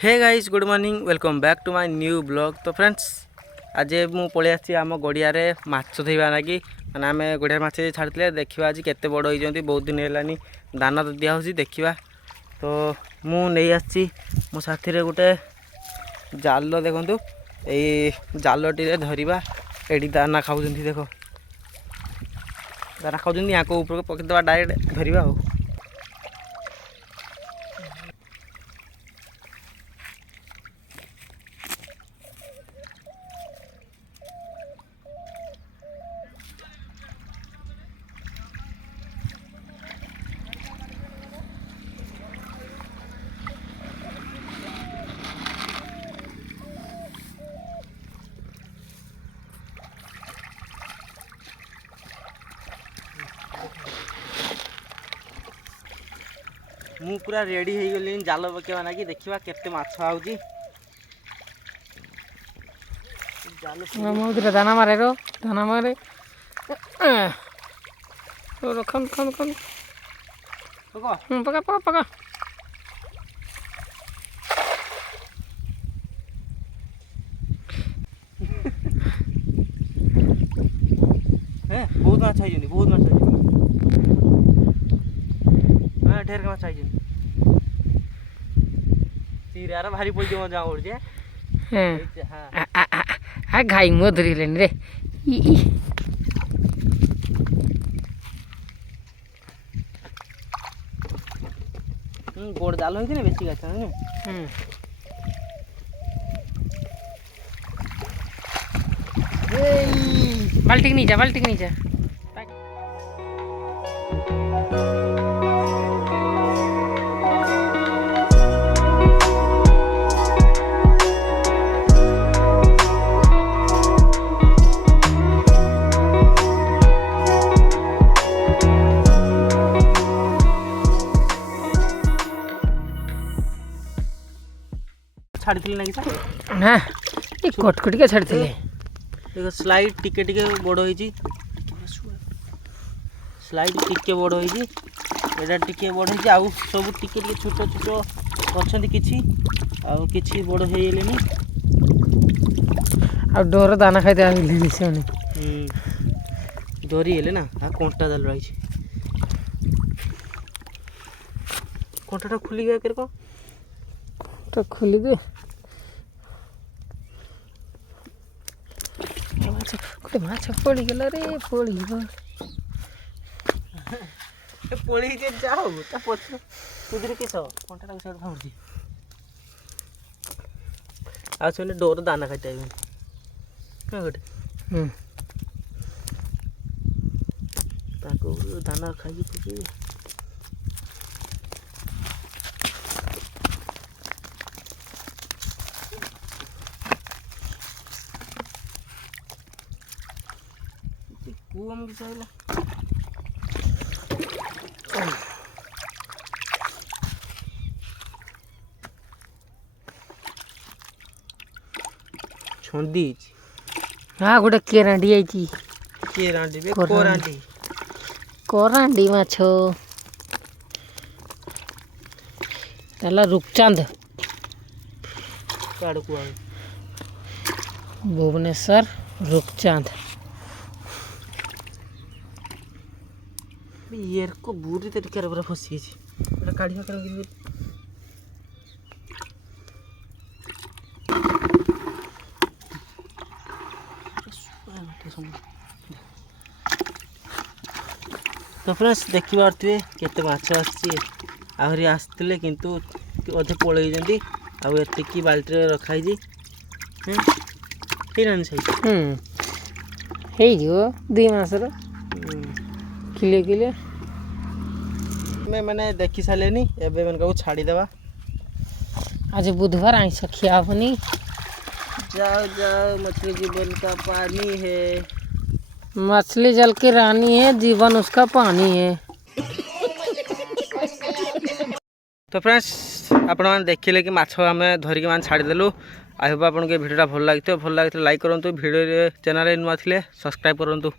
Hey guys good morning welcome back to my new blog. तो friends आज मु पलि आसी आम गड़िया माछ धोवा लगी मैंने आम गड़िया माछ छाड़ी देखा आज केते बड़ होती बहुत दिन है दाना तो दिया देखा। तो मु नहीं आसी मो साथी रे गोटे जाल देखु यही जाल टी धरवा ये दाना खाऊँ देख दाना खाऊँ या ऊपर पकईदे डायरेक्ट धरवा। मु पूरा रेडी हो गली जाल पकेवा ना कि देखा केते माछ आउची जाल दाना मारे दाना मारे खन खन खन पका पका पका बहुत माछ आई बहुत माछ हाँ ढेर माछ आई चिरार भारी पड़ मजा पड़े हाँ घाई मुँह धरी लेनी रे गोड़ जाल होती बेसी गाछ बाल्टी नहीं जा बाल्टी नहीं जा छाड़ी ना कि हाँ ये कटकट के छाड़ी देखो स्लाइड टिके टिके बड़ होई स्लाइड टिके बड़ होई एटा टिके बड़ होई आउ सब टिके टिके छोट छोट अछंती किछि आउ किछि बड़ होई गेलेनी आ डोर दाना खाइते आइले से डोरी हेले ना आ कोंटा जाल रही कोंटाटा खुली गया कर को तो खुली दे गोटे माछ पड़ी गला रे पड़ी पड़ी जे जाओ ता पछ कुदरी किस कोंटाटा साइड भाउजी आ सुने डोर दाना खाइते आइबे का गटे ताको दाना खाई पकी कुम की चाहिए छोंदी हाँ गोटे केरांडी आई केरांडी बे कोरांडी कोरांडी माछो ताला रूपचंद काड़ को भुवनेश्वर रूपचंद यार को बुरी तरीके रे फसी छी काढ़िया कर तो फ्रेंड्स देखि पारथि केते माछ आछि आहरी आस्तिले किंतु अधे पळै जंती आ एतिकी बाल्टी रे रखाई जी हेरान सही हे जो 2 मास रो किले किले मैं मैंने देखी सारे एबे मन को छाड़ी देवा आज बुधवार आइस खिया बनी जाओ जाओ मछली जीवन का पानी है मछली जल की रानी है जीवन उसका पानी है। तो फ्रेंड्स आपण मैंने देखिले कि माछ आम धरिक मान छाड़देलु आई होप आपको भिडियोटा भल लगी लाइक करूँ भिडियो चैनल नुआ थे सब्सक्राइब करूँ।